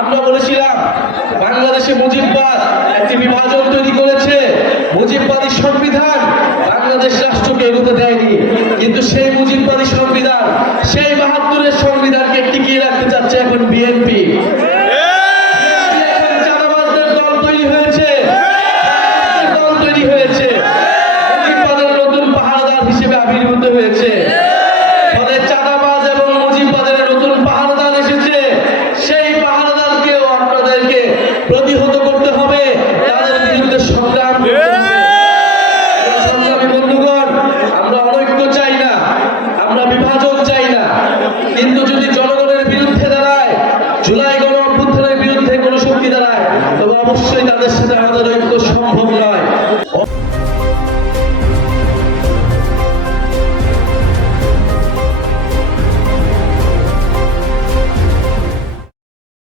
আমরা বলেছিলাম বাংলাদেশে মুজিববাদ একটি বিভাজন তৈরি করেছে, মুজিববাদী সংবিধান বাংলাদেশ রাষ্ট্রকে এগোতে দেয়নি, কিন্তু সেই মুজিববাদী সংবিধান, সেই ৭২-এর সংবিধানকে টিকিয়ে রাখতে চাচ্ছে এখন বিএনপি। চাঁদাবাজদের দল তৈরি হয়েছে, মুজিববাদের নতুন পাহারাদার হিসেবে আবির্ভূত হয়েছে। ফলে চাঁদাবাজ এবং মুজিববাদের নতুন পাহারাদার এসেছে, সেই পাহারাদারকেও আপনাদেরকে প্রতিহত করতে হবে, তাদের বিরুদ্ধে সংগ্রাম করতে হবে। সংগ্রামী বন্ধুগণ, আমরা অনৈক্য চাই না, আমরা বিভাজন চাই না, কিন্তু যদি জনগণের বিরুদ্ধে দাঁড়ায়, জুলাই গণ অভ্যুত্থানের বিরুদ্ধে কোনো শক্তি দাঁড়ায়, তবে অবশ্যই তাদের সাথে